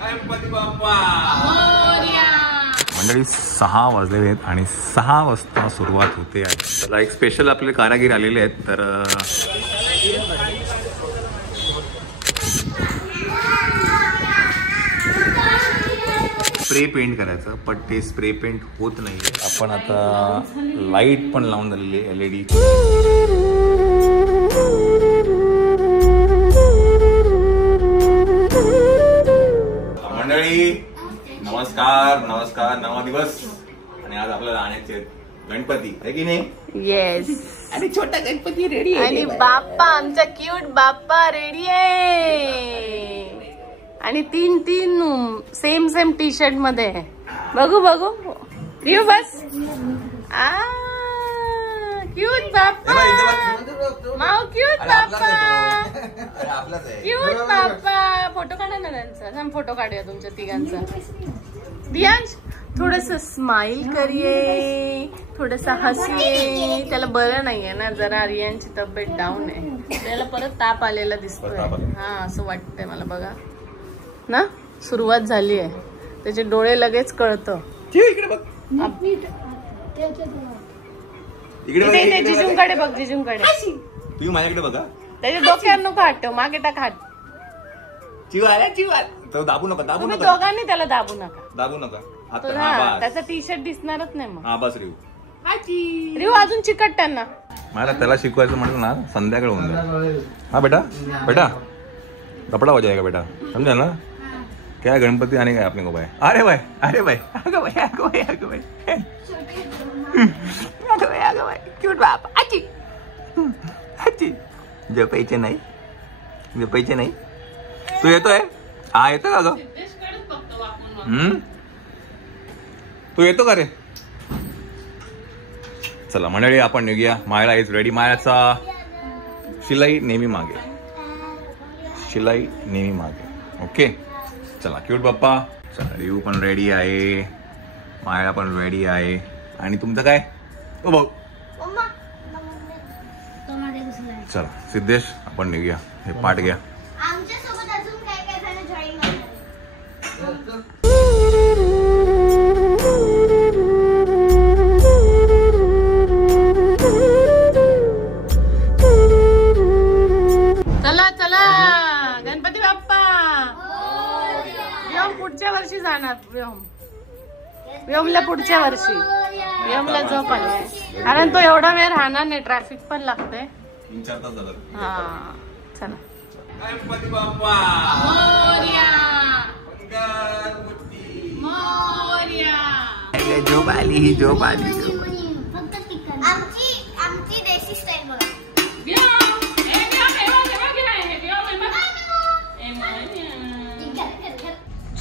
गणपती बाप्पा मंडळी 6 वाजलेले आहेत आणि 6 वाजता सुरुवात होते आहे. त्याला एक स्पेशल आपले कारागीर आलेले आहेत. तर स्प्रे पेंट करायचं, पण ते स्प्रे पेंट होत नाही. आपण आता लाईट पण लावून झालेली आहे LED. मंडळी नमस्कार नमस्कार. नवा दिवस आणि आज आपल्याला आणायचे गणपती आहे की नाही? येस. आणि छोटा गणपती रेडी आहे आणि बाप्पा आमचा क्यूट बाप्पा रेडी आहे. आणि तीन सेम टी शर्ट मध्ये आहे. बघू येऊ बस. क्यूट बाप्पा माऊ, क्यूट बाप्पा, क्यूट बाप्पा. फोटो काढा ना त्यांचा. फोटो काढूया तुमच्या तिघांचा. दियांश थोडस स्माइल करिये, थोडस हसिये. त्याला बरं नाहीये ना, जरा रियांची तब्येत डाऊन आहे. त्याला परत ताप आलेला दिसतोय. हा असं वाटतंय मला. बघा ना, सुरुवात झाली आहे. त्याचे डोळे लगेच कळतं. जिजूंकडे बघ, जिजूंकडे. तुम्ही माझ्याकडे बघा. त्याच्या डोक्यावर नको हात ठेव, मागे टाक हात. तो दाबू नका, दाबू तुम्ही नका. दोघांनी त्याला दाबू नका, दाबू नका. त्याचा टी शर्ट दिसणारच नाही मग. हा बस रिव. रिव अजून चिकट त्यांना. मला त्याला शिकवायचं म्हटलं ना, संध्याकाळ होऊन जाईल. हा बेटा बेटा कपडा हो जाएगा बेटा, समझा ना? क्या गणपती आने का अपने को भाई? अरे भाई अरे भाई आगो भाई आगो भाई आगो भाई आगो भाई आगो भाई क्यूट बाप. आजी आजी झोपायचे नाही, झोपायचे नाही. तू येतोय? हा येतो का ग? तू येतो का रे? चला मंडळी आपण निघूया. मायला इज रेडी. मायाचा शिलाई नेहमी मागे, शिलाई नेहमी मागे. ओके चला. क्यूट बाप्पा. चला रिव पण रेडी आहे, मायला पण रेडी आहे. आणि तुमचं काय? ओ भाऊ चला सिद्धेश आपण निघूया. हे पाठ घ्या. चला चला गणपती बाप्पा. व्योम पुढच्या वर्षी जाणार. व्योमला पुढच्या वर्षी. व्योमला झोप आली कारण तो एवढा वेळ राहणार नाही, ट्रॅफिक पण लागते. 3-4 तास झालं. हा चला. गणपती बाप्पा मोरया, मोरया. झोप आली, झोप आली. आमची देशी स्टाईल बघा.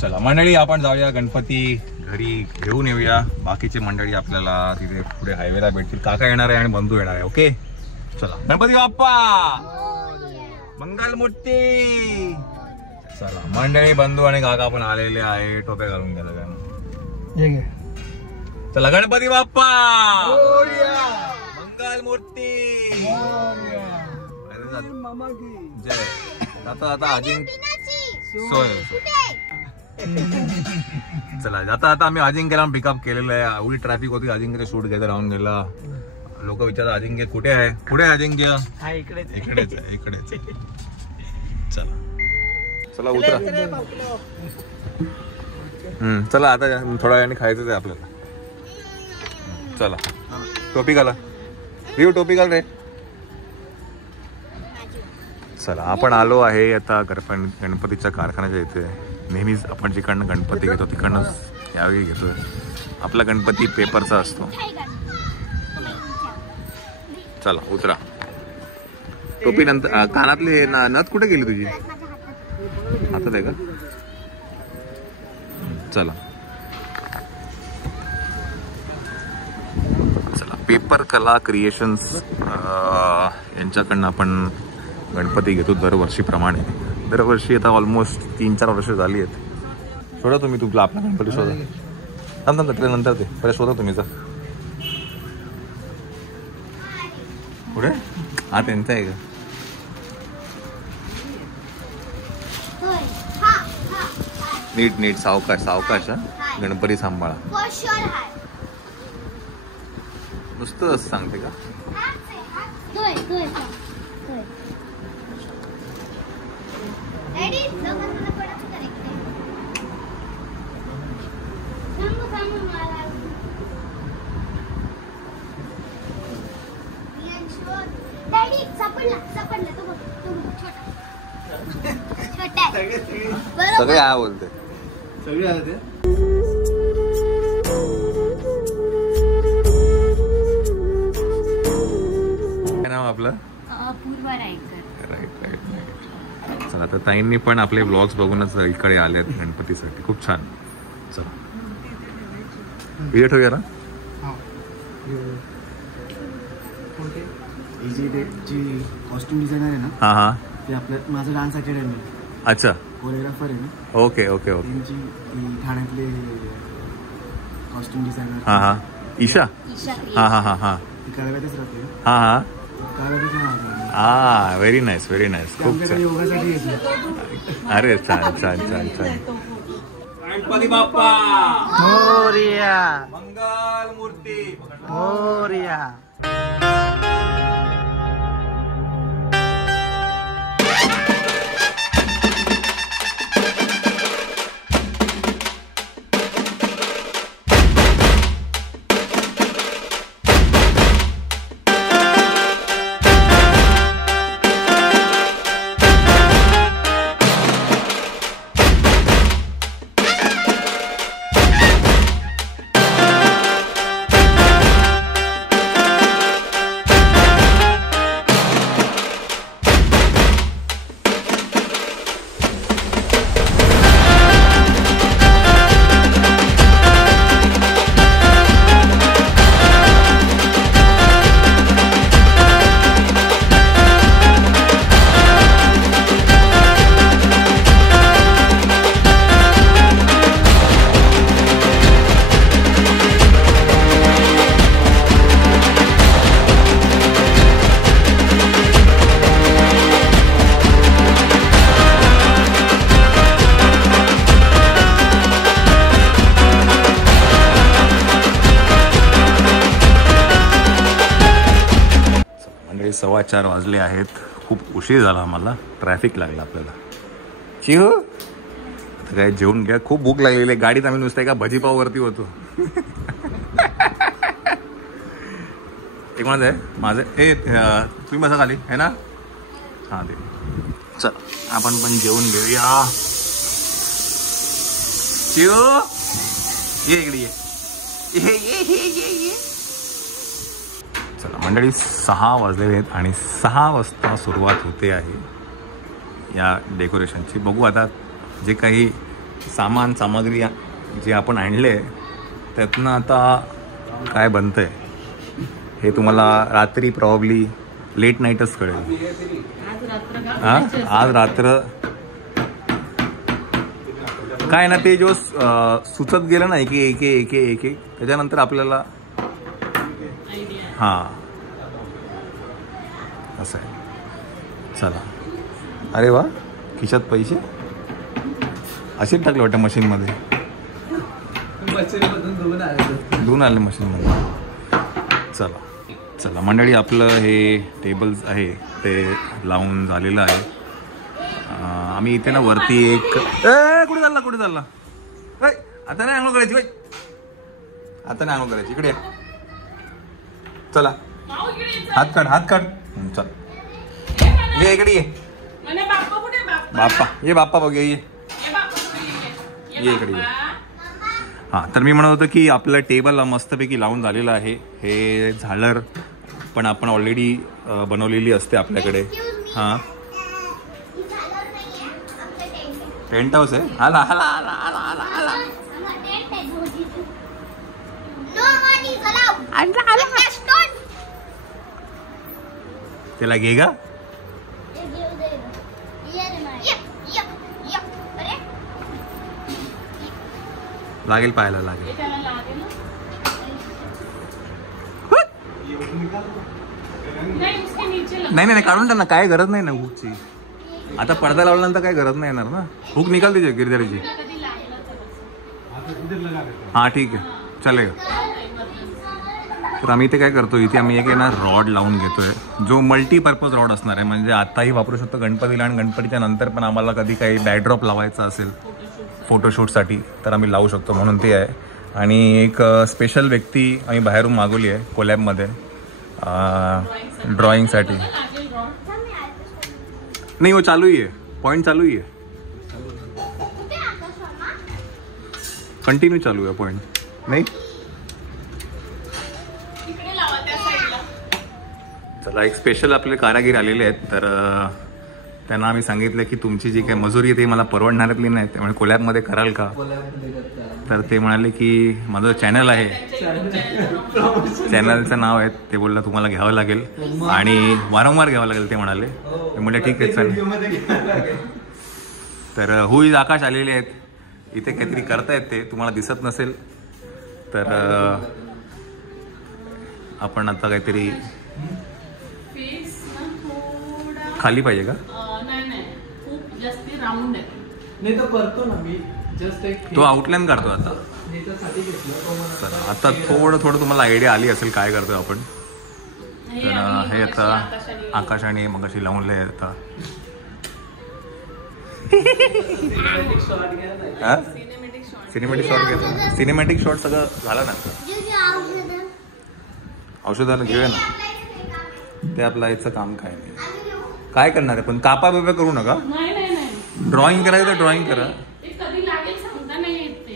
चला मंडळी आपण जाऊया, गणपती घरी घेऊन येऊया. बाकीची मंडळी आपल्याला तिथे पुढे हायवेला भेटतील. काका येणार आहे आणि बंधू येणार आहे. ओके चला. गणपती बाप्पा मंगलमूर्ती. चला मंडळी बंधू आणि काका पण आलेले आहे. टोप्या घालून घ्या सगळ्यांना. चला गणपती बाप्पा मंगलमूर्ती जय. आता आता अजिंक्य सोय. चला जाता आता आम्ही अजिंक्यला पिकअप केलेलं आहे. एवढी ट्रॅफिक होती, अजिंक्य शूट घ्यायला राहून गेला. लोक विचारतात अजिंक्य कुठे आहे, कुठे आहे अजिंक्य? इकडेच आहे, इकडेच. चला चला उतरा. चला आता थोड्या वेळाने खायचंच आहे आपल्याला. चला टोपी घाला. रिव टोपी घाल रे. चला आपण आलो आहे आता गणपतीच्या कारखान्याच्या इथे. नेहमीच आपण जिकडनं गणपती घेतो तिकडनंच यावेळी घेतोय. आपला गणपती पेपरचा असतो. चला उतरा. टोपी नंतर. कानातले नथ कुठे गेली तुझी? हातात आहे का? चला चला. पेपर कला क्रिएशन्स यांच्याकडनं आपण गणपती घेतो दरवर्षीप्रमाणे. दरवर्षी आता ऑलमोस्ट 3-4 वर्ष झाली आहेत. शोधा तुम्ही तुला आपला गणपती शोधा. नंतर ते पहिले शोधा तुम्हीचा. पुढे हा त्यांचा आहे का? नीट नीट सावकाश सावकाश हा. गणपती सांभाळा. फॉर शुअर हाय. नुसतं असं सांगते का? रेडी जमत पडत करेक्ट. सांगू मला. डॅडी सापडला तो छोटा सगळे हा बोलते. सगळे आले ते. काय नाव आपलं? पूर्व रायकर. Right right right. चला तर ताईंनी पण आपले ब्लॉग्स बघूनच इकडे आले आहेत गणपतीसाठी. खूप छान. चला व्हिडिओ ठेवूया ना. ही जी कॉस्ट्युम डिझायनर आहे ना, हा हा. ते आपलं माझं डान्स अकॅडमी. अच्छा. कोरिओग्राफर आहे ना. Okay okay okay. त्यांची ठाण्यातले कॉस्ट्युम डिझायनर. हा हा. ईशा. हा हा हा हा. ती कळव्यातच राहते. हा हा. कळव्यातच राहते. हा व्हेरी नाईस व्हेरी नाईस. खूप आमच्याकडे छान. योगासाठी येते. अरे छान छान छान छान. गणपती बाप्पा मोरया. मंगल मूर्ती. मोरया. म्हणजे 4:15 वाजले आहेत. खूप उशीर झाला आम्हाला. ट्रॅफिक लागला आपल्याला. चिहो आता काय जेवून घ्या. खूप भूक लागलेली आहे. गाडीत आम्ही नुसतं एका भजीपाववरती होतो. एक म्हणत आहे माझं तुम्ही बसा खाली आहे ना. हां ते चल आपण पण जेवून घेऊया. चिहो ये इकडे ये. चला मंडळी 6 वाजलेले आहेत आणि 6 वाजता सुरुवात होते आहे या डेकोरेशनची. बघू आता जे काही सामग्री जे आपण आणले त्यातनं आता काय बनतंय हे तुम्हाला रात्री प्रॉब्ली लेट नाईटच कळेल. हां आज रात्र काय ना ते जो सुचत गेलं ना एक त्याच्यानंतर आपल्याला हां असं आहे. चला अरे वा खिशात पैसे असेच टाकले वाटतं मशीनमध्ये. धुवून आले मशीनमध्ये. चला चला मंडळी आपलं हे टेबल्स आहे ते लावून झालेलं आहे. आम्ही इथे ना वरती एक कुठे चालला आता नाही आंघोळ करायची बाई. आता नाही आंघोळ करायची. इकडे चला हात काढ. चल ये इकडे ये. बाप्पा ये बाप्पा बघ ये इकडे ये. हां तर मी म्हणत होतो की आपलं टेबल मस्तपैकी लावून झालेलं आहे. हे झालर पण आपण ऑलरेडी बनवलेली असते आपल्याकडे. हां टेंट हाऊस आहे. आला त्याला घे गा. लागेल पाहायला लागेल. नाही काढून त्यांना काय गरज नाही ना हुकची. आता पडदा लावल्यानंतर काय गरज नाही येणार ना. हुक निकाल दीजिए गिरधरीची. हाँ ठीक आहे चलेगा. तर आम्ही इथे काय करतो, इथे आम्ही एक आहे ना रॉड लावून घेतोय जो मल्टीपर्पज रॉड असणार आहे. म्हणजे आताही वापरू शकतो गणपतीला आणि गणपतीच्या नंतर पण आम्हाला कधी काही बॅकड्रॉप लावायचा असेल फोटोशूटसाठी तर आम्ही लावू शकतो, म्हणून ते आहे. आणि एक स्पेशल व्यक्ती आम्ही बाहेरून मागवली आहे कोलॅबमध्ये ड्रॉइंगसाठी. नाही वो चालू ही आहे, पॉइंट चालू ही आहे, कंटिन्यू चालू आहे पॉइंट. नाही चला, एक स्पेशल आपले कारागीर आलेले आहेत. तर त्यांना आम्ही सांगितलं की तुमची जी काही मजुरी आहे ती मला परवडणाऱ्यातली नाही, त्यामुळे कोलॅबमध्ये कराल का. तर ते म्हणाले की माझं चॅनल आहे, चॅनलचं नाव आहे, ते बोललं तुम्हाला घ्यावं लागेल आणि वारंवार घ्यावं लागेल ते म्हणाले. ते म्हटलं ठीक आहे चालेल. तर हु इज आकाश आलेले आहेत इथे, काहीतरी करतायत ते, तुम्हाला दिसत नसेल तर आपण आता काहीतरी खाली पाहिजे का. नाही खूप जास्त राऊंड आहे. नाही तो करतो ना मी, जस्ट एक तो आउटलाईन करतो आता. चला आता थोडं तुम्हाला आयडिया आली असेल काय करतोय आपण. तर हे आता आकाश आणि मगाशी लावून लय आता सिनेमॅटिक शॉट घेतो. सिनेमॅटिक शॉट सगळं झालं ना, औषधाला घेऊया ना. ते आपलं याचं काम काय नाही. काय करणार आहे पण कापा बिपा करू नका. नाही ड्रॉइंग करायचं तर ड्रॉइंग करा. ते कधी लागेल सांगता नाही येत ते.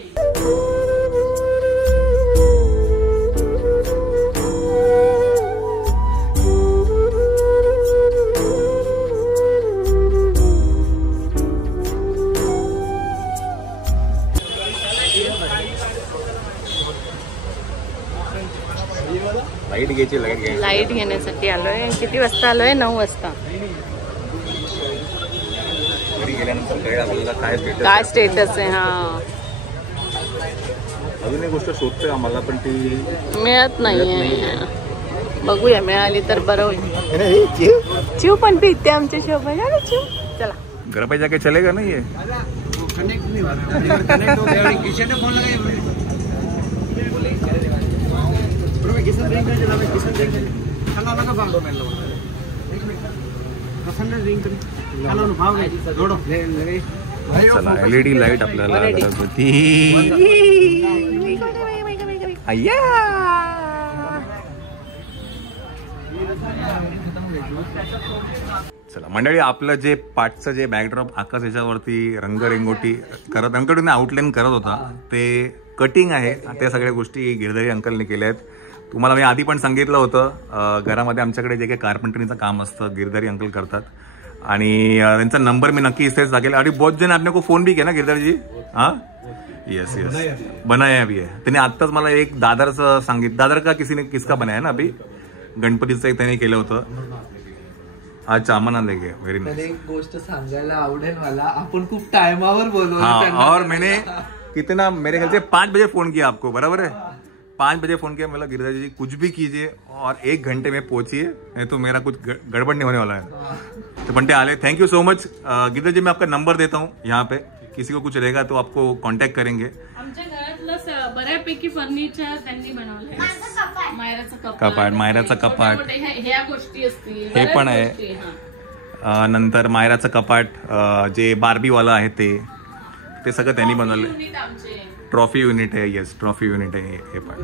लाईट घ्यायची, लाईट घ्यायची. लाईट घेण्यासाठी आलोय. किती वाजता आलोय? 9 वाजता. घरी गेल्यानंतर कळेल आपल्याला काय भेटत, काय स्टेटस आहे. हा अजून एक गोष्ट शोधतोय आम्हाला पण ती मिळत नाहीये. बघूया, मिळाली तर बरं होईल. चिव पण पिते आमच्या शिव. चिव चला, घर पे जाके चलेगा ना ये. कनेक्ट नहीं हो रहा है, कनेक्ट हो गया. किशन ने फोन लगाया, किशन रिंग करके लावे, किशन रिंग चला लगा बांध दो. मेरे एक मिनिट किशन ने रिंग करी चलो ना भाव गई जोडो. चला एलईडी लाईट आपल्याला गरज होती. अय्या चला मंडळी, आपलं जे पाठचं जे बॅकड्रॉप आकाश याच्यावरती रंगरेंगोटी करत अंकलने आउटलाईन करत होता ते कटिंग आहे. त्या सगळ्या गोष्टी गिरधरी अंकलने केल्या आहेत. तुम्हाला मी आधी पण सांगितलं होतं, घरामध्ये आमच्याकडे जे काही कार्पेंटरीचं काम असतं गिरधरी अंकल करतात. आणि त्यांचा नंबर मी नक्की इथेच टाकेल. अरे बहुत जन आपने को फोन भी किया ना गिरधर जी. हाँ यस बनाया भी है. त्याने आत्ताच मला एक दादरचं सांगितलं. दादर का किसका बनाया ना अभी, गणपतीचं एक त्याने केलं होतं. अच्छा अमना लेके व्हेरी नाइस. एक गोष्ट सांगायला आवडेल मला, आपण खूप टाइमावर बोलवलं. हाँ और मैंने कितना मेरे ख्याल से 5 बजे फोन किया आपको, बराबर है. 5 बजे फोन किया, मतलब गिरिराज जी कुछ भी कीजिए और 1 घंटे में पहुंचिए, नहीं तो मेरा कुछ गड़बड़ नहीं होने वाला है. तो पंटे आले, thank you so much. Giriraj ji मैं आपका नंबर देता हूँ यहाँ पे, किसी को कुछ रहेगा तो आपको कांटेक्ट करेंगे. आमच्या घरातलं बऱ्यापैकी फर्निचर त्यांनी बनवलंय. मायराचं कपाट ह्या गोष्टी असतील, हे पण बऱ्याच आहे. गोष्टी, हा. नंतर मायराचं कपाट जे बार्बीवाला आहे ते सगळं त्यांनी बनवलंय. युनिट आमचे ट्रॉफी युनिट आहे. येस ट्रॉफी युनिट आहे हे पण.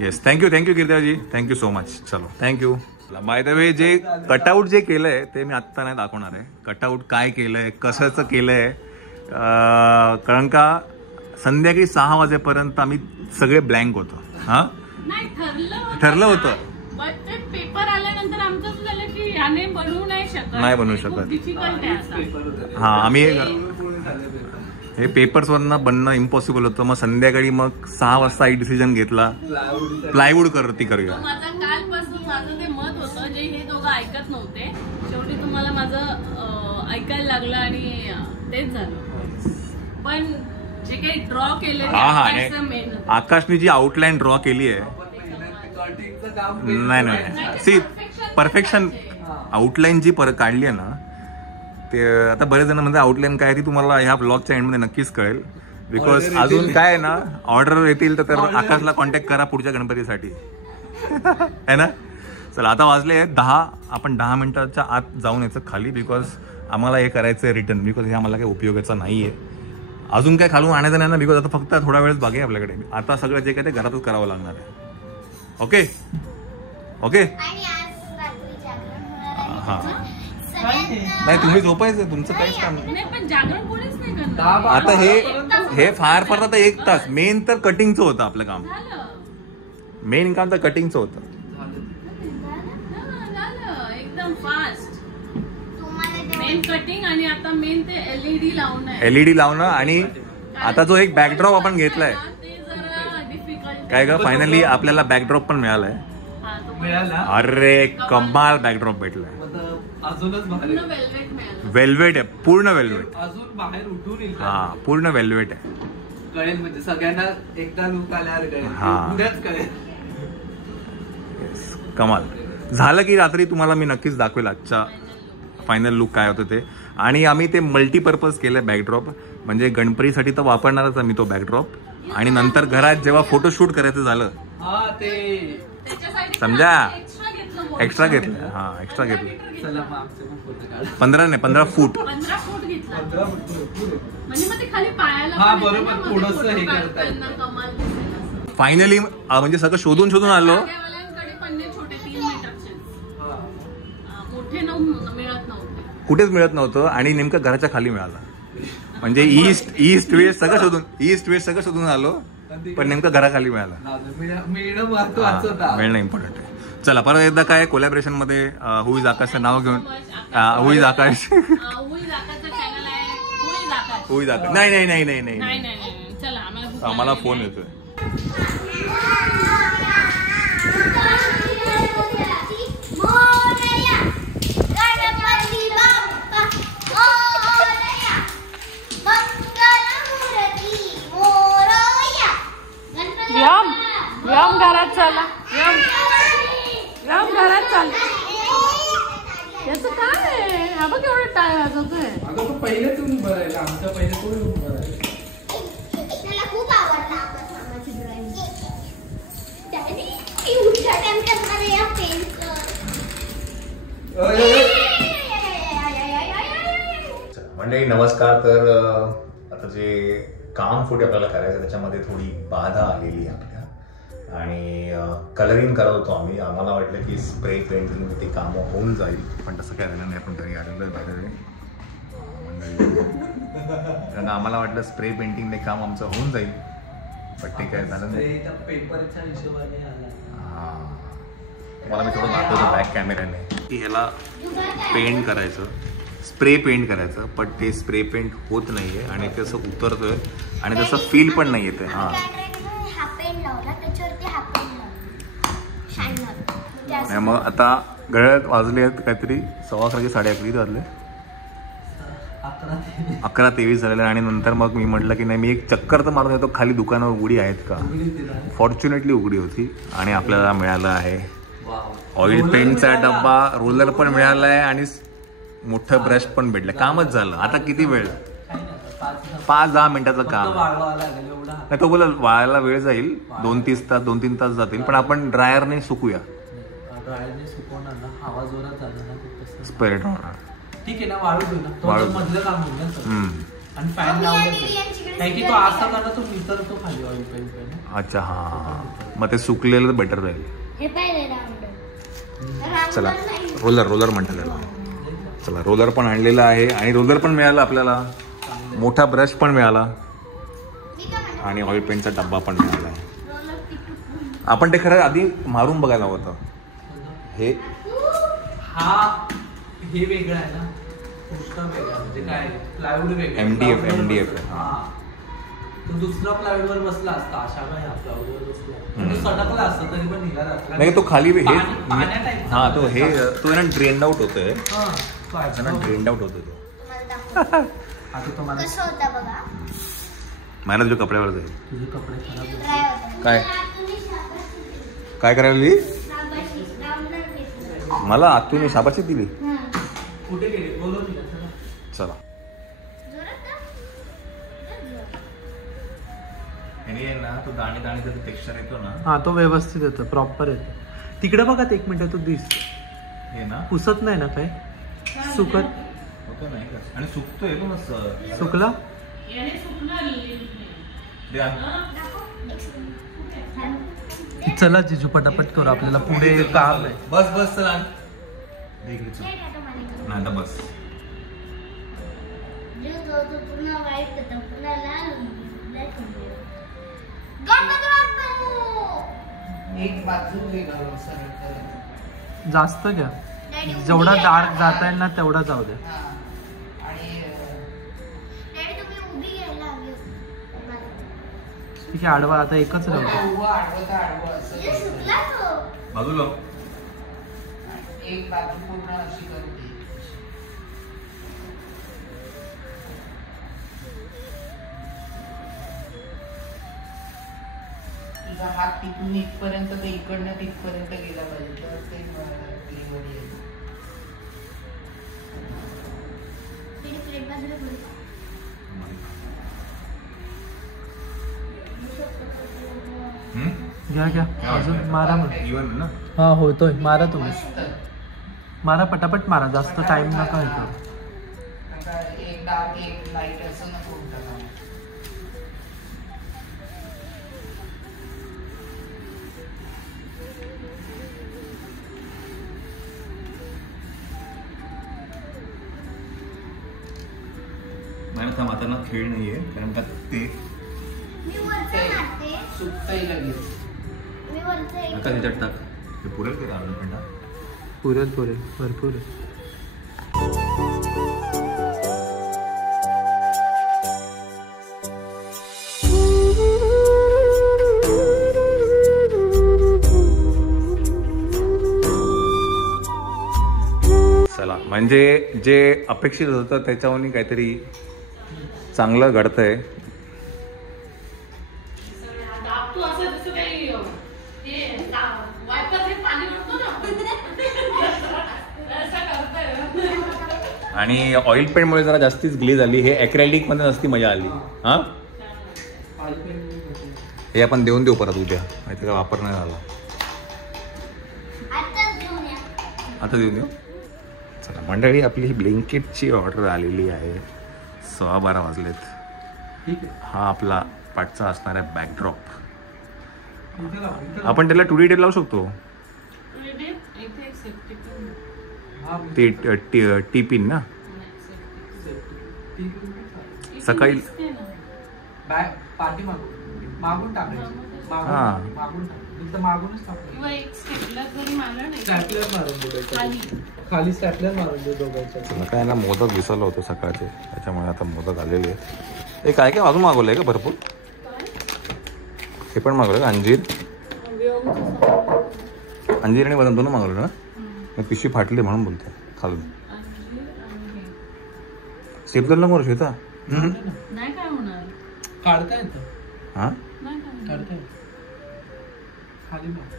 येस थँक्यू गिरधर जी, थँक्यू सो मच. चलो थँक्यू. बाय द वे जे कटआउट जे केलंय ते मी आत्ता नाही दाखवणार आहे. कटआउट काय केलंय, कसंच केलंय, कारण का संध्याकाळी 6 वाजेपर्यंत आम्ही सगळे ब्लँक होतो. हा नाही ठरलं होतं. बट ते पेपर आल्यानंतर आमचं असं झालं की याने बनवू नाही शकत. नाही बनवू शकत. डिफिकल्ट आहे असं. हा आम्ही हे पेपर्सवरनं बनणं इम्पॉसिबल होतं. मग संध्याकाळी मग 6 वाजता एक डिसिजन घेतला, प्लायवूड करूया. माझं कालपासून माझं ते मत होतं, जे हे दोघं ऐकत नव्हते, शेवटी तुम्हाला माझं ऐकायला लागलं आणि तेच झालं. पण जे काही ड्रॉ केले मेन आकाशने जी आउटलाईन ड्रॉ केली आहे, नाही सी परफेक्शन आउटलाईन जी काढली आहे ना, ते आता बरेच जण म्हणजे आउटलाईन काय ती तुम्हाला ह्या ब्लॉगच्या एंडमध्ये नक्कीच कळेल. बिकॉज अजून काय आहे ना, ऑर्डर येतील तर आकाशला कॉन्टॅक्ट करा पुढच्या गणपतीसाठी. है ना. चला आता वाजले 10. आपण 10 मिनिटाच्या आत जाऊन यायचं खाली, बिकॉज आम्हाला हे करायचं आहे रिटर्न, बिकॉज हे आम्हाला काही उपयोगाचं नाही आहे. अजून काय खालून आणायचं नाही ना, बिकॉज आता फक्त थोडा वेळच बाकी आहे आपल्याकडे. आता सगळं जे काय ते घरातच करावं लागणार आहे. Okay okay. आणि आज रात्री जागरण होणार आहे. हां सगळ्यांना नाही, तुम्ही झोपायचं, तुमचं काहीच काम नाही. नाही पण जागरण कोणीच नाही करणार. आता हे फार फार आता 1 तास. मेन तर कटिंगचं होतं आपलं काम. झालं मेन काम तर कटिंगचं होतं. झालं एकदम फास्ट. तुम्हाला मेन कटिंग आणि आता मेन ते LED लावणं आहे. LED लावणं आणि आता जो एक बॅकड्रॉप आपण घेतलाय ते जरा डिफिकल्ट काय का, फायनली आपल्याला बॅकड्रॉप पण मिळालाय. मिळाला अरे कमाल बॅकड्रॉप भेटलाय. अजूनच भारी. वेल्वेट मिळालं. वेल्वेट आहे, पूर्ण वेल्वेट. अजून बाहेर उठून येईल हा पूर्ण वेल्वेट आहे. कळेल म्हणजे सगळ्यांना एकदा लुक आल्यावर कळेल. हा. उद्याच कळेल. कमाल झालं की रात्री तुम्हाला मी नक्कीच दाखवेल आजचा फायनल लुक काय होतं ते. आणि आम्ही ते मल्टीपर्पज केलंय बॅकड्रॉप, म्हणजे गणपतीसाठी तर वापरणारच आम्ही तो बॅकड्रॉप. आणि नंतर घरात जेव्हा फोटोशूट करायचं झालं हा ते त्याच्यासाठी समजा एक्स्ट्रा घेतलं. एक्स्ट्रा घेतलं. चला मग आमचे पण फोटो काढ. 15 नाही 15 फूट. 15 फूट घेतला. 15 पुढे. म्हणजे मग ते खाली पायाला हा, पण येतं बरोबर, ना, मग ते थोडंसं फोटो हे करता काढताना येतं. कमाल दिसेल असं. फायनली म्हणजे सगळं शोधून आलो. जागेवाल्यांकडे पन्ने छोटे 3 मीटरचे. हा. मोठे मिळत नव्हते. कुठेच मिळत नव्हतं आणि नेमकं घराच्या खाली मिळाला. म्हणजे ईस्ट वेस्ट सगळं शोधून आलो, पण नेमकं घराखाली मिळाला. मिळणं महत्वाचं होतं. मिळणं इम्पॉर्टंट आहे. चला परत एकदा काय कोलॅबरेशन मध्ये हुईज आकाशचं नाव घेऊन हुईज आकाश हुईज आकाशचं चॅनल आहे. हुईज आकाश. हुईज आकाश नाही. नाही. चला आम्हाला आम्हाला फोन येतोय. मोरया गणपती बाप्पा मोरया मंगलमूर्ती मोरया गणपती व्याम घरात चला. व्याम घरात चाल. याचं काय आहे? हा बघ एवढं टाय वाजवतोय. अगं तो पहिले तुम्ही बरायला, आमच्या पहिले तो येऊन बरायला. त्याला खूप आवडला आपल्या मामाची ड्रॉइंग. डॅडी एवढ्या टेम्परेचर या पेन्सिल. मंडळी नमस्कार. तर आता जे काम फुटे आपल्याला करायचं त्याच्यामध्ये थोडी बाधा आलेली आहे आपल्या, आणि कलरिंग करत होतो आम्ही. आम्हाला वाटलं की स्प्रे पेंटिंग ते कामं होऊन जाईल, पण तसं काय झालं नाही. आपण तरी आलेलं आहे बाहेर कारण आम्हाला वाटलं स्प्रे पेंटिंग ते काम आमचं होऊन जाईल, पण ते काय झालं नाही. पेपरच्या हिशोबाने आला. हां मला मी थोडं दाखवतो बॅक कॅमेऱ्याने की ह्याला पेंट करायचं, स्प्रे पेंट करायचं, पण ते स्प्रे पेंट होत नाही आहे आणि ते असं उतरतोय आणि तसं फील पण नाही येते. हां हा पेन लावला त्याच्यावरती हा पेन लावला. शायनर. मग आता घड्याळात वाजले आहेत काहीतरी 11:15 11:30 वाजले. 11:23 झालेले. आणि नंतर मग मी म्हटलं की नाही मी एक चक्कर तर मारून येतो खाली, दुकानावर उघडी आहेत का. फॉर्च्युनेटली उघडी होती आणि आपल्याला मिळालं आहे ऑइल पेंटचा डब्बा, रोलर पण मिळाला आहे आणि मोठं ब्रश पण भेटलं. कामच झालं. आता किती वेळ? 5-10 मिनिटाचं काम. नाही तो बोला वाळायला वेळ जाईल, 2-3 तास जातील, पण आपण ड्रायरने सुकूया. ड्रायरने सुकवणार ना, हवा जोरात झाला ना स्प्रेड होणार. ठीक आहे ना, वाळू घेऊ ना. वाळू. तो मधलं काम होईल ना सगळं. आणि फॅन मम्मी लावलं आणि रियांच्याकडे काय की तो असा करणार तो नितरतो खाली ऑइल पेंट. अच्छा हां, मग ते सुकलेलं बेटर राहील. हे पाहिजे राऊंड. चला रोलर म्हणतात त्याला. चला रोलर पण आणलेला आहे आणि रोलर पण मिळाला आपल्याला, मोठा ब्रश पण मिळाला आणि ऑइल पेंटचा डब्बा पण मिळाला आहे. आपण ते खरं आधी मारून बघायला होतं. हे हे वेगळं आहे ना, पुष्कळ वेगळं म्हणजे काय प्लायवूड वेगळं. MDF हा, तो दुसरा प्लायवूड वर बसला असता, अशा काय हा प्लायवूड वर बसला तो सटकला असता तरी पण निघाला असता. नाही तो खाली हे पाण्या टाईप. हा तो हे तो ना ड्रेन आउट होतोय. हा तो आहे. ड्रेन आउट होतोय तो. तुम्हाला दाखव. आता तो मला कसं होता बघा. मला तुझ्या कपड्यावर जाईल. तुझे कपडे खराब झाले. ड्राय होता. काय? तुम्ही शाबासकी. काय करायला शाबासकी. राऊंडर घेतलं. मला आतून शाबाशी दिली. कुठे गेले? बोलव तिला. चला जोरात का? ना तो दाणे दाणे त्याचा टेक्स्चर येतो ना. हा तो व्यवस्थित येतो, प्रॉपर येतो. तिकडे बघा 1 मिनिट, तो दिसतो हे ना पुसत नाही ना काय, सुकत होतो नाही का, आणि सुकतोय तो मस्त. सुकला द्या. चला जिजू पटापट करू, आपल्याला पुढे काम आहे. बस बस चला दे इकडे चल. नाही आता बस. एक बाजू जास्त घ्या, जेवढा डार्क जाता येईल ना तेवढा जाऊ दे. आणि ठीक आहे, आडवा आता एकच राहतो. आडवं असं बाजूला एक बाजू पूर्ण अशी करू दे. तुझा हात तिथून इथपर्यंत ते इकडनं तिथपर्यंत गेला पाहिजे, तर ते क्लीनवर येईल. घ्या घ्या, अजून मारा मग. इवन ना. हा होतोय, मारा तुम्ही, मस्त. मारा पटापट मारा, जास्त टाइम नका हे करू. नका एक डार्क एक लाईट असं नको होता का. नाही थांब, आता ना खेळ नाहीये, कारण का ते सुकतही लगेच. आता त्याच्यात टाक. ते पुरेल का अर्धा पेंडा. पुरेल पुरेल, भरपूर आहे. चला, म्हणजे जे अपेक्षित होतं त्याच्याहून काहीतरी चांगलं घडतंय. आणि ऑइल पेंटमुळे जरा जास्तीच ग्लेज आली. हे ॲक्रेलिक मध्ये नसती मजा आली. हा, हे आपण देऊन देऊ परत उद्या, माहिती का, वापर नाही झाला. आता देऊन देऊ. चला मंडळी, आपली ही ब्लिंकिटची ऑर्डर आलेली आहे. 12:15 वाजलेत. ठीक आहे, हा आपला पाठचा असणार आहे बॅकड्रॉप. आपण त्याला 2D टेप लावू शकतो. ते टी पिन ना. सकाळी पाठी मागून टाकायची, मागून मागूनच खाली स्टॅपलर मारून दे दोघांच्या. काय ना, मोदक विसरलं होतं सकाळचे, त्याच्यामुळे आता मोदक आलेले आहेत. हे काय काय अजून मागवलंय का भरपूर. हे पण मागवलं का, अंजीर आणि बदाम दोन मागवलं ना. पिशवी फाटली म्हणून बोलतो खालून. स्टेपलर नको करू श्वेता. नाही काय होणार, काढता येतं. हा, काढता येतं. खाली मार.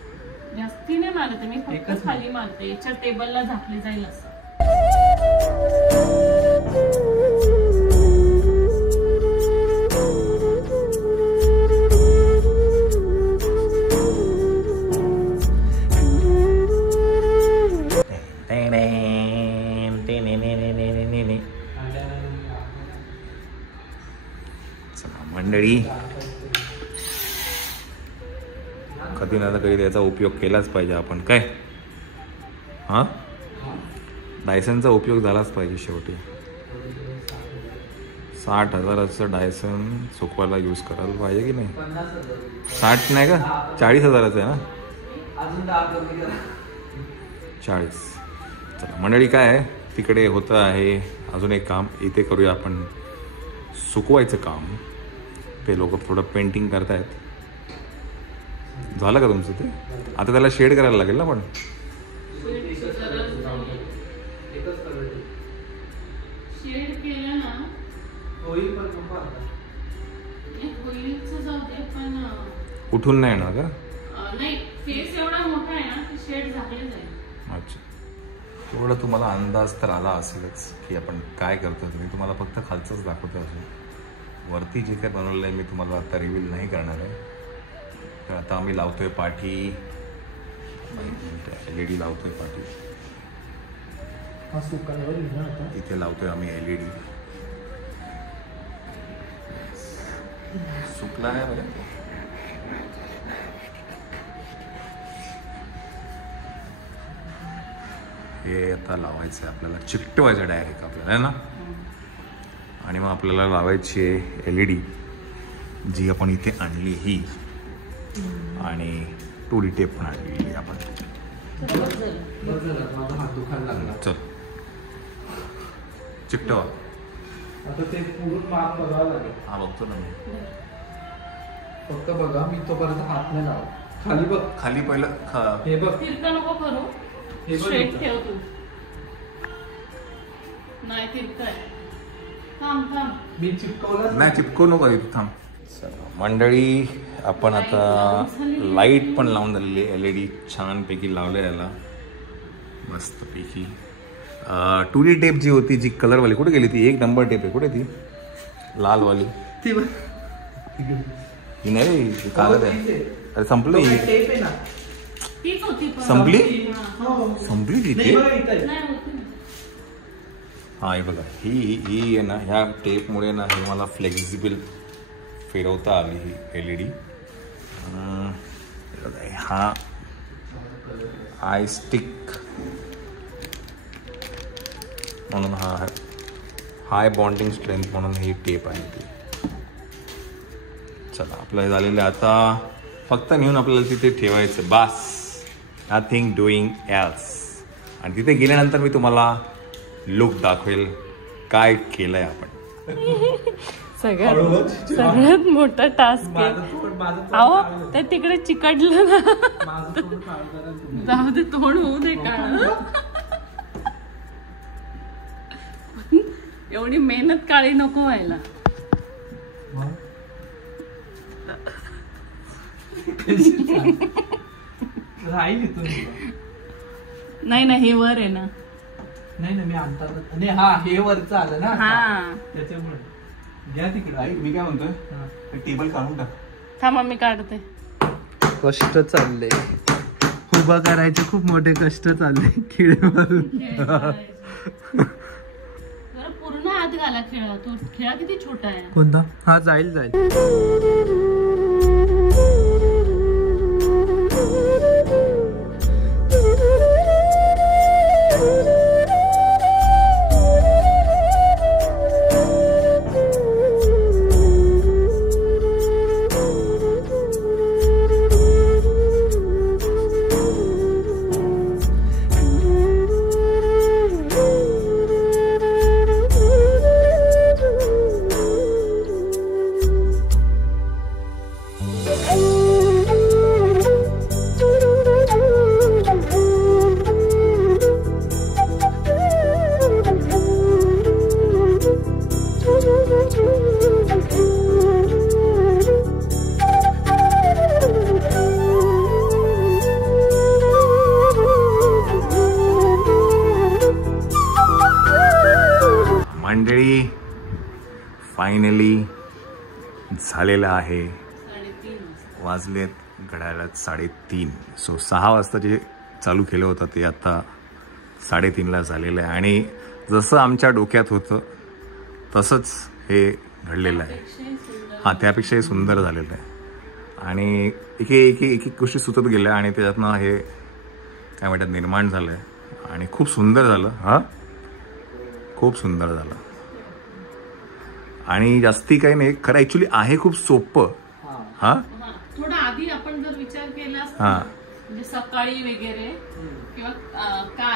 जास्ती नाही मारते मी, फक्त खाली मारते. याच्या टेबलला झाकली जाईल असं. मंडळी, कधी ना कधी त्याचा उपयोग केलाच पाहिजे आपण. काय हा, डायसनचा उपयोग झालाच पाहिजे शेवटी. 60,000चं डायसन सुकवायला यूज करायला पाहिजे की नाही. 60 नाही का, 40,000चं आहे ना. 40. चला मंडळी, काय आहे तिकडे होतं आहे अजून एक काम, इथे करूया आपण सुकवायचं काम. ते लोक थोडं पेंटिंग करतायत. झालं का तुमचं ते. आता त्याला शेड करायला लागेल ना. पण शेड केलं ना होईल, पण नको आता. होईलचं जाऊ दे, पण उठून नाही येणार का. नाही, फेस एवढा मोठा आहे ना, शेड झाले जाईल. अच्छा, तेवढं तुम्हाला अंदाज तर आला असेलच की आपण काय करतो. मी तुम्हाला फक्त खालचंच दाखवतो अजून. वरती जे काय बनवलेलं आहे मी तुम्हाला आता रिव्हील नाही करणार आहे. तर आता आम्ही लावतोय पाठी, LED लावतोय पाठी, इथे लावतोय आम्ही LED. सुकला नाही बरं. हे आता लावायचं आहे आपल्याला, चिकटवायचं डायरेक्ट आपल्याला आहे ना. आणि मग आपल्याला लावायची आहे LED जी आपण इथे आणली ही, आणि 2D टेप पण आणली आपण. चल चिकटवा. आता ते पूर्ण माप बघावं लागेल. हा बघतो ना मी. फक्त बघा मी तोपर्यंत हात नाही लावत. खाली बघ, खाली पहिलं हे बघ, तिरका नको करू, हे बघ स्ट्रेट इथं. ठेव तू. नाही तिरकाय. थांब थांब. मी चिपकवलं नाही चिपकू नको इथं, थांब. मंडळी आपण आता लाईट पण लावून झालेली आहे. LED छानपैकी लावले याला मस्तपैकी. 2D टेप जी होती, जी कलरवाली कुठे गेली ती? 1 नंबर टेप आहे, कुठे ती लालवाली? ती बघ. ही नाही रे, ही कागद आहे. अरे संपली, टेप आहे ना. तीच होती पण. संपली हो. संपली ती नाही टेप. बघा इथं आहे. नाही होती. हा हे बघा, ही आहे ना, ह्या टेपमुळे ना हे मला फ्लेक्झिबल फिरवता आली ही LED. हा आय स्टिक म्हणून, हा हाय बॉन्डिंग स्ट्रेंथ म्हणून ही टेप आहे ती. चला आपलं हे झालेलं आहे. आता फक्त नेऊन आपल्याला तिथे ठेवायचं, बास. Nothing doing else. आणि तिथे गेल्यानंतर मी तुम्हाला लुक दाखवेल काय केलंय आपण. सगळ्यात मोठा टास्क आहे. अहो ते तिकडे चिकटलं ना. जाऊ दे, तोंड होऊ दे का. एवढी मेहनत काळी नको व्हायला. राहील इथून. नाही ना, हे वर आहे ना. नाही ना, मी आणतात नाही. हा हे वरचं आलं ना हा त्याच्यामुळे. घ्या तिकडे. मी काय म्हणतोय, टेबल काढून टाक. थांबा मी काढते. कष्ट चालले, उभा करायचे खूप मोठे कष्ट चालले. किडे मारून. पूर्ण आत घाला खेळा. तो खेळा किती छोटा आहे. कोणता? हा जाईल जाईल. मंडळी फायनली झालेलं आहे. वाजलेत घड्याळात 3:30. सो 6 वाजता जे चालू केलं होतं ते आता 3:30ला झालेलं आहे. आणि जसं आमच्या डोक्यात होतं तसंच हे घडलेलं आहे. हां, त्यापेक्षाही सुंदर झालेलं आहे. आणि एक एक गोष्टी सुचत गेल्या आणि त्याच्यातनं हे काय म्हणतात निर्माण झालं आहे. आणि खूप सुंदर झालं. हां, खूप सुंदर झालं. आणि जास्ती काही नाही, खरं ॲक्च्युली आहे खूप सोपं. हां, थोडा आधी आपण जर विचार केला हां, म्हणजे सकाळी वगैरे किंवा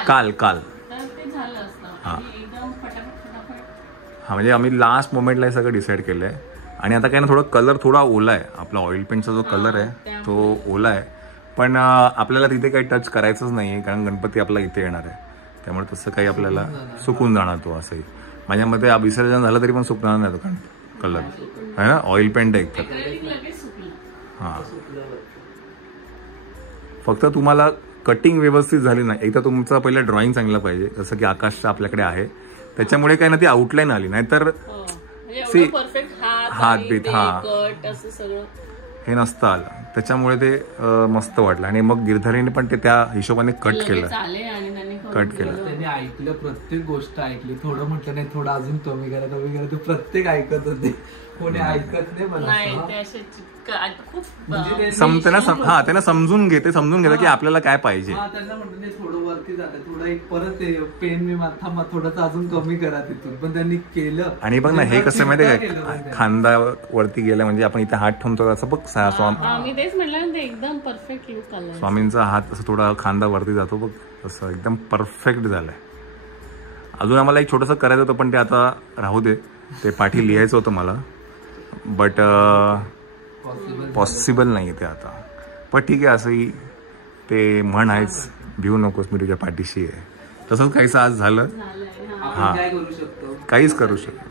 काल तर ते झालं असतं. हां एकदम फटाफट. हां, म्हणजे आम्ही लास्ट मोमेंटला हे सगळं डिसाईड केलं आहे. आणि आता काय ना, थोडा कलर थोडा ओला आहे. आपला ऑइल पेंटचा जो कलर आहे तो ओला आहे. पण आपल्याला तिथे काही टच करायचंच नाही आहे, कारण गणपती आपला इथे येणार आहे. त्यामुळे तसं काही आपल्याला सुकून जाणार तो. असंही माझ्या मते विसर्जन झालं तरी पण सुकणार नाही तो, कारण कलर आहे ना, ऑइल पेंट आहे एक तर. हां, फक्त तुम्हाला कटिंग व्यवस्थित झाली नाही. एकदा तुमचं पहिलं ड्रॉइंग चांगलं पाहिजे, जसं की आकाशचं आपल्याकडे आहे. त्याच्यामुळे काय ना ती आउटलाईन आली, नाहीतर परफेक्ट हात बीत, हा. कट असं सगळं हे नसतं आलं, त्याच्यामुळे ते मस्त वाटलं. आणि मग गिरधारीने पण ते त्या हिशोबाने कट केलं, चाले आणि त्यांनी कट केलं. त्यांनी ऐकलं, प्रत्येक गोष्ट ऐकली. थोडं म्हटलं नाही, थोडं अजून कमी करा, कमी करा, ते प्रत्येक ऐकत होते. कोणी ऐकत नाही मला. नाही ते असे खूप त्यांना समजून घेतं की आपल्याला काय पाहिजे. त्यांना म्हणतो नाही, थोडं वरती जातं, थोडं एक परत पेन मी थांबा, थोडंसं अजून कमी करा तिथून. पण त्यांनी केलं. आणि बघ ना, हे कसं माहितीये का, खांदा वरती गेला म्हणजे आपण इथे हात ठेवतो असं बघ. मी तेच म्हटलं ते एकदम परफेक्ट लुक आला. स्वामींचा हात असं थोडा खांदा वरती जातो बघ, तसं एकदम परफेक्ट झालंय. अजून आम्हाला एक छोटंसं करायचं होतं, पण ते आता राहू दे. ते पाठी लिहायचं होतं मला, बट पॉसिबल नाही ते आता. पण ठीक आहे, असंही ते म्हण आहेच, भिवू नकोस मी तुझ्या पाठीशी आहे. तसंच काहीच आज झालं. हा, काय करू शकतो, काहीच करू शकतो.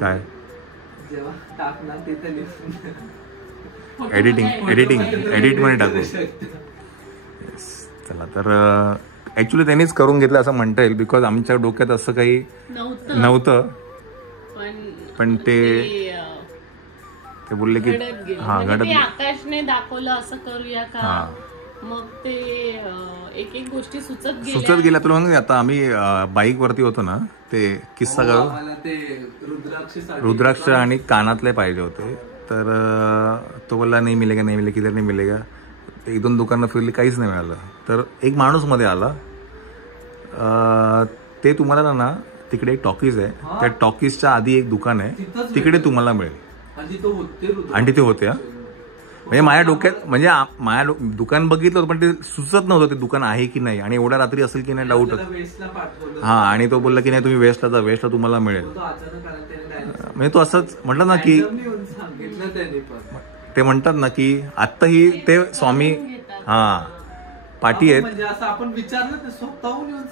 काय जेव्हा टाकणार तिथे लिहून एडिट मध्ये टाकू. चला, तर ऍक्च्युली त्यांनीच करून घेतलं असं म्हणता येईल, बिकॉज आमच्या डोक्यात असं काही नव्हतं. पण ते बोलले की हा घडत. आकाशने दाखवलं असं करूया का, मग ते एक गोष्टी सुचत गेल्या. तुला म्हणून आता आम्ही बाईक वरती होतो ना, ते किस्सा करू. ते रुद्राक्ष आणि कानातले पाहिजे होते. तर तो बोलला नाही मिलेगा, नाही मिलेगा, किधर नाही मिलेगा. 1-2 दुकानं फिरली, काहीच नाही मिळालं. तर एक माणूस मध्ये आला. ते तुम्हाला ना तिकडे एक टॉकीज आहे, त्या टॉकीजच्या आधी एक दुकान आहे, तिकडे तुम्हाला मिळेल. आणि तिथे होते. म्हणजे माझ्या डोक्यात, म्हणजे दुकान बघितलं होतं, पण ते सुचत नव्हतं ते दुकान आहे की नाही, आणि एवढ्या रात्री असेल की नाही डाऊट. हा, आणि तो बोलला की नाही तुम्ही वेस्टला जा, वेस्टला तुम्हाला मिळेल. म्हणजे तो असंच म्हटलं ना की, ते म्हणतात ना की आत्ताही ते स्वामी हा पाठी आहेत, म्हणजे असं आपण विचारलं तर स्वतःहून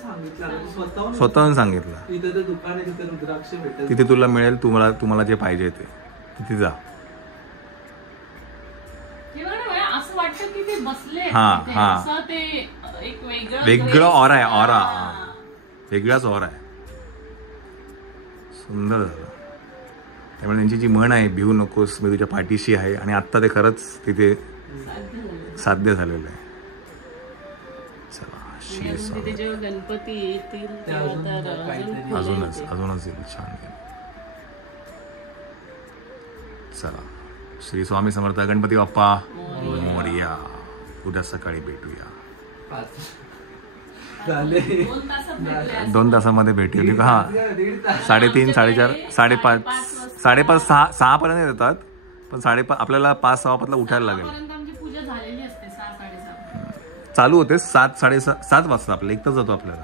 सांगितलं तिथे ते दुकान आहे, तिथे रुद्राक्ष भेटेल, तिथे तुला मिळेल, तुम्हाला जे पाहिजे ते तिथे जा. असं वाटतं की ते बसले. हा, ते एक वेगळं ऑरा आहे, वेगळाच ऑरा आहे. सुंदर झालं. त्यामुळे त्यांची जी म्हण आहे, भिवू नकोस मी तुझ्या पाठीशी आहे, आणि आत्ता ते खरंच तिथे साध्य झालेलं आहे. चला, श्री स्वामी. जेव्हा गणपती येतील तेव्हा अजूनच येईल, छान येईल. चला, श्री स्वामी समर्थ. गणपती बाप्पा मोरया. उद्या सकाळी भेटूया. 2 तासामध्ये भेटूया का? हा, 3:30, 4:30, 5:30, 5:30, 6 पर्यंत येतात. पण 5:30 आपल्याला 5-6 उठायला लागेल. पूजा झालेली असते. 6-6:30 चालू होते 7-7:30 वाजता. आपल्याला 1 तास जातो आपल्याला.